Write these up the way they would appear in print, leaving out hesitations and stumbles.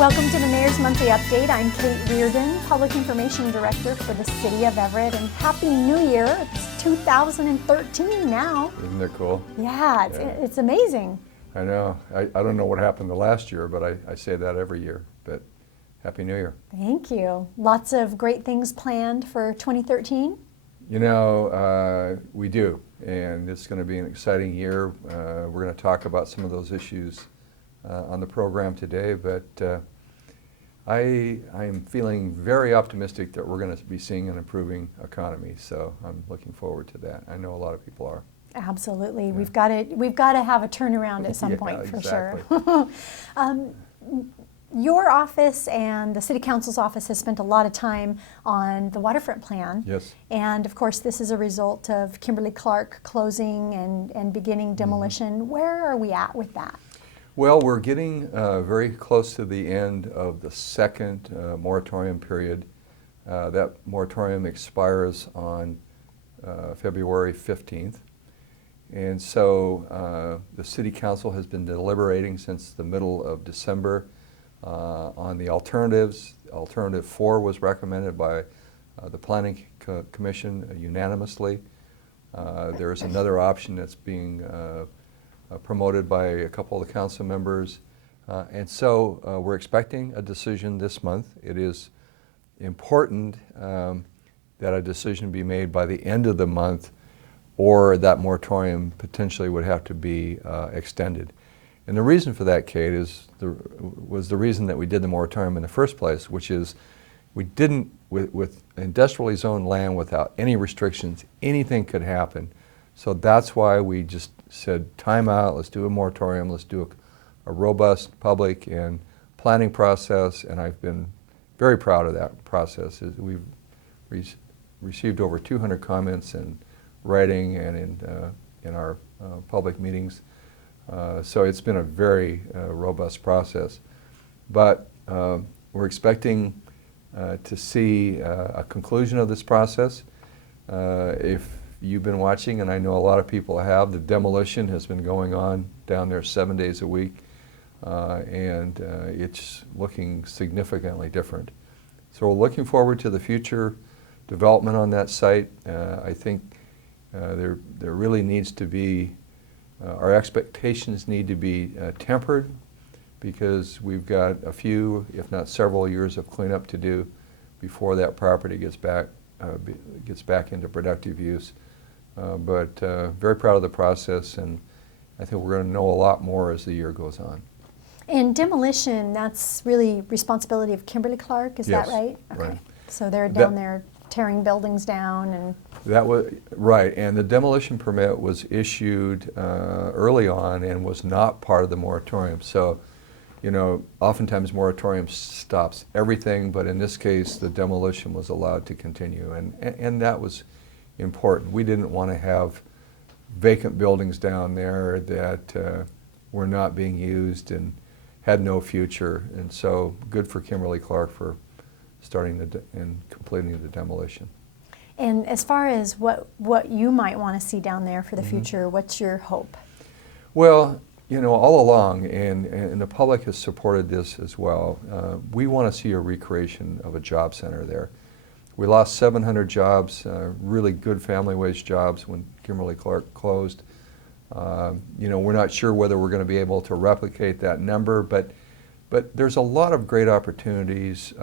Welcome to the Mayor's Monthly Update. I'm Kate Reardon, Public Information Director for the City of Everett, and Happy New Year. It's 2013 now. Isn't that cool? Yeah, it's amazing. I know. I don't know what happened the last year, but I say that every year. But Happy New Year. Thank you. Lots of great things planned for 2013? You know, we do, and it's going to be an exciting year. We're going to talk about some of those issues on the program today, but I'm feeling very optimistic that we're going to be seeing an improving economy, so I'm looking forward to that. I know a lot of people are. Absolutely. Yeah. We've got to have a turnaround at some point for exactly. Sure. Your office and the City Council's office has spent a lot of time on the Waterfront Plan. Yes. And of course this is a result of Kimberly-Clark closing and beginning demolition. Where are we at with that? Well, we're getting very close to the end of the second moratorium period. That moratorium expires on February 15th. And so the City Council has been deliberating since the middle of December on the alternatives. Alternative 4 was recommended by the Planning Commission unanimously. There's another option that's being promoted by a couple of the council members. And so we're expecting a decision this month. It is important that a decision be made by the end of the month, or that moratorium potentially would have to be extended. And the reason for that, Kate, was the reason that we did the moratorium in the first place, which is we didn't, with industrially zoned land without any restrictions, anything could happen. So that's why we just said, time out, let's do a moratorium, let's do a robust public and planning process, and I've been very proud of that process. We've received over 200 comments in writing and in our public meetings. So it's been a very robust process. But we're expecting to see a conclusion of this process. If you've been watching, and I know a lot of people have, the demolition has been going on down there 7 days a week, and it's looking significantly different. So we're looking forward to the future development on that site. I think there really needs to be, our expectations need to be tempered, because we've got a few, if not several years of cleanup to do before that property gets back into productive use. But very proud of the process, and I think we're going to know a lot more as the year goes on. And demolition, that's really responsibility of Kimberly-Clark, is yes, that right? Okay. Right. So they're down there tearing buildings down and... That was right, and the demolition permit was issued early on and was not part of the moratorium. So, you know, oftentimes moratorium stops everything, but in this case the demolition was allowed to continue, and that was important. We didn't want to have vacant buildings down there that were not being used and had no future, and so good for Kimberly-Clark for starting and completing the demolition. And as far as what you might want to see down there for the future, what's your hope? Well, you know, all along, and the public has supported this as well, we want to see a recreation of a job center there. We lost 700 jobs, really good family wage jobs when Kimberly-Clark closed. You know, we're not sure whether we're going to be able to replicate that number, but there's a lot of great opportunities,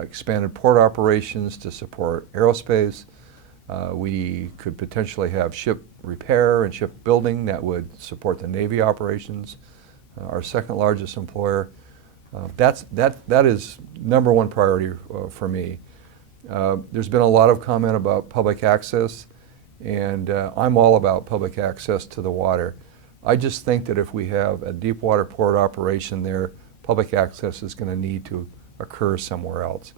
expanded port operations to support aerospace. We could potentially have ship repair and ship building that would support the Navy operations, our second largest employer. That is number one priority for me. There's been a lot of comment about public access, and I'm all about public access to the water. I just think that if we have a deep water port operation there, public access is going to need to occur somewhere else.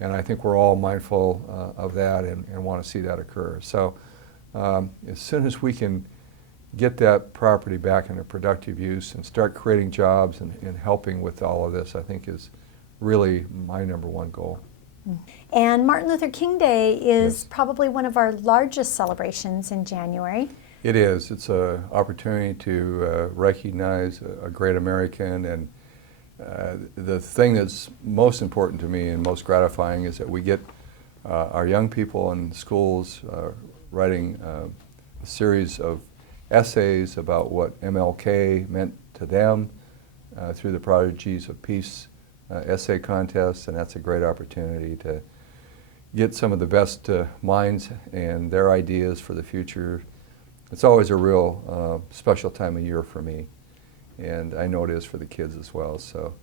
And I think we're all mindful of that and want to see that occur. So as soon as we can get that property back into productive use and start creating jobs and helping with all of this, I think is really my number one goal. And Martin Luther King Day is yes. probably one of our largest celebrations in January. It is. It's an opportunity to recognize a great American, the thing that's most important to me and most gratifying is that we get our young people in schools writing a series of essays about what MLK meant to them through the Prodigies of Peace essay contests, and that's a great opportunity to get some of the best minds and their ideas for the future. It's always a real special time of year for me, and I know it is for the kids as well. So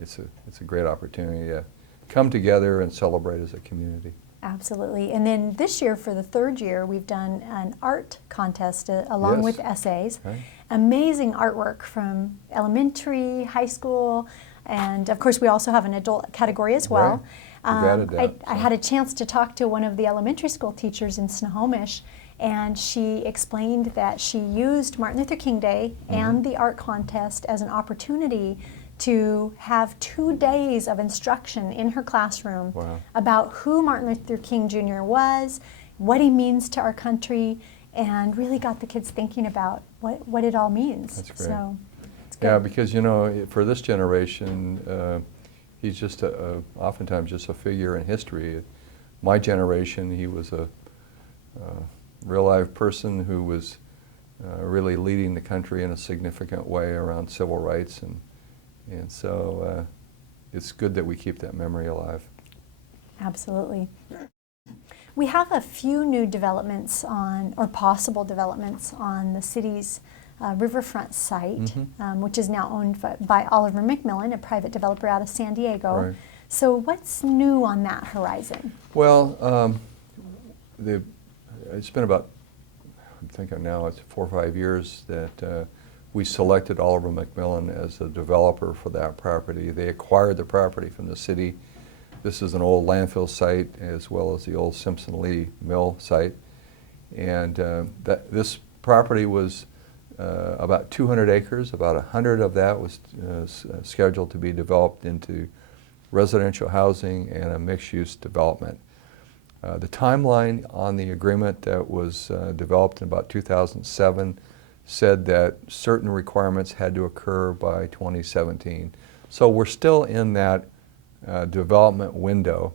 it's a great opportunity to come together and celebrate as a community. Absolutely. And then this year, for the third year, we've done an art contest along Yes. with essays. Right. Amazing artwork from elementary, high school, and of course we also have an adult category as well. Right. We've added that, I had a chance to talk to one of the elementary school teachers in Snohomish, and she explained that she used Martin Luther King Day and the art contest as an opportunity to have 2 days of instruction in her classroom Wow. about who Martin Luther King Jr. was, what he means to our country, and really got the kids thinking about what it all means. That's great. So, it's good. Yeah, because you know, for this generation, he's just oftentimes just a figure in history. My generation, he was a real live person who was really leading the country in a significant way around civil rights, and so it's good that we keep that memory alive. Absolutely. We have a few new developments on, or possible developments on the city's Riverfront site, which is now owned by Oliver McMillan, a private developer out of San Diego. Right. So what's new on that horizon? Well, it's been about, I'm thinking now it's 4 or 5 years that we selected Oliver McMillan as the developer for that property. They acquired the property from the city. This is an old landfill site as well as the old Simpson Lee Mill site. And this property was about 200 acres. About 100 of that was scheduled to be developed into residential housing and a mixed-use development. The timeline on the agreement that was developed in about 2007 said that certain requirements had to occur by 2017. So we're still in that development window,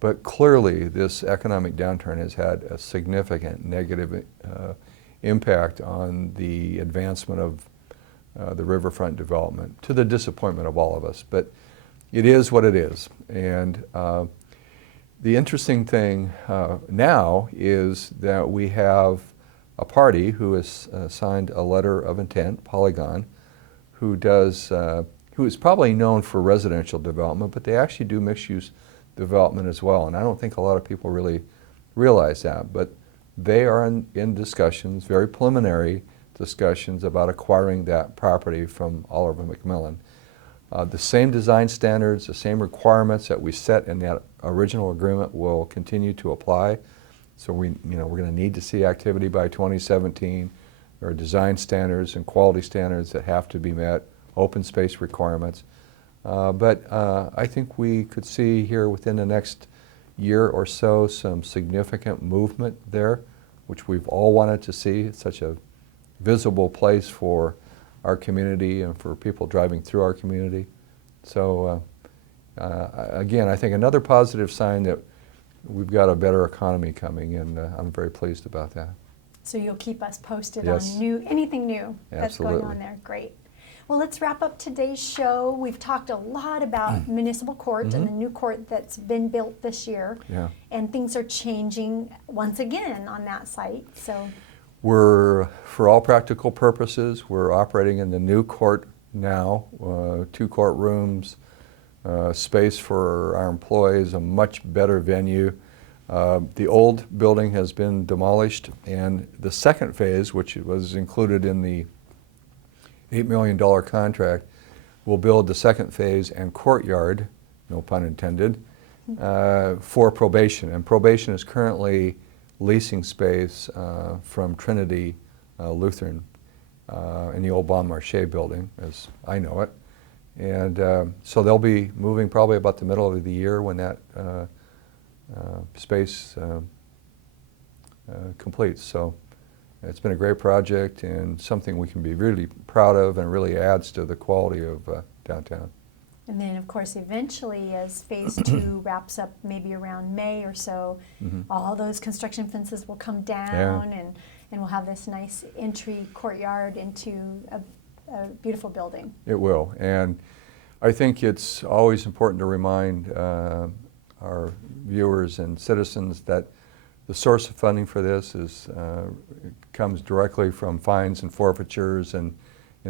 but clearly this economic downturn has had a significant negative impact on the advancement of the Riverfront development, to the disappointment of all of us. But it is what it is. And the interesting thing now is that we have a party who has signed a letter of intent, Polygon, who is probably known for residential development, but they actually do mixed-use development as well. And I don't think a lot of people really realize that, but they are in discussions, very preliminary discussions, about acquiring that property from Oliver McMillan. The same design standards, the same requirements that we set in that original agreement will continue to apply. So we're going to need to see activity by 2017. There are design standards and quality standards that have to be met, open space requirements. But I think we could see here within the next year or so some significant movement there, which we've all wanted to see. It's such a visible place for our community and for people driving through our community. So again, I think another positive sign that we've got a better economy coming, and I'm very pleased about that. So you'll keep us posted Yes. on anything new that's Absolutely. going on there. Great. Well, let's wrap up today's show. We've talked a lot about Municipal Court and the new court that's been built this year. Yeah. And things are changing once again on that site. So We're, for all practical purposes, we're operating in the new court now, 2 courtrooms, space for our employees, a much better venue. The old building has been demolished, and the second phase, which was included in the $8 million contract, will build the second phase and courtyard, no pun intended, for probation. And probation is currently leasing space from Trinity Lutheran in the old Bon Marché building, as I know it. And so they'll be moving probably about the middle of the year when that space completes. So It's been a great project and something we can be really proud of, and really adds to the quality of downtown. And then, of course, eventually, as Phase 2 wraps up, maybe around May or so, all those construction fences will come down, and we'll have this nice entry courtyard into a beautiful building. It will, and I think it's always important to remind our viewers and citizens that the source of funding for this comes directly from fines and forfeitures, and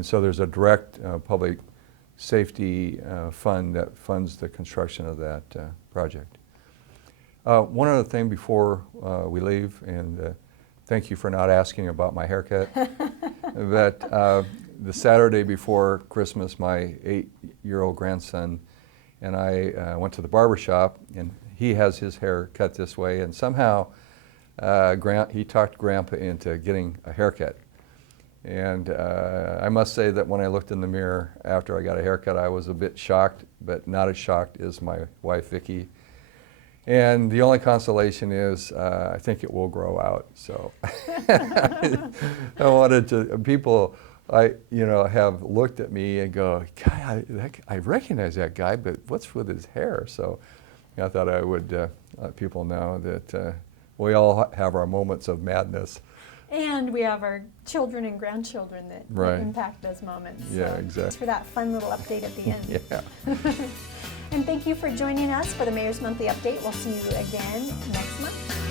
so there's a direct public safety fund that funds the construction of that project. One other thing before we leave, and thank you for not asking about my haircut, but the Saturday before Christmas, my 8-year-old grandson and I went to the barber shop, and he has his hair cut this way, and somehow he talked Grandpa into getting a haircut. And I must say that when I looked in the mirror after I got a haircut, I was a bit shocked, but not as shocked as my wife, Vicki. And the only consolation is I think it will grow out. So I wanted to, people have looked at me and go, God, I recognize that guy, but what's with his hair? So I thought I would let people know that we all have our moments of madness. And we have our children and grandchildren that impact those moments. Yeah, so exactly. Thanks for that fun little update at the end. Yeah. And thank you for joining us for the Mayor's Monthly Update. We'll see you again next month.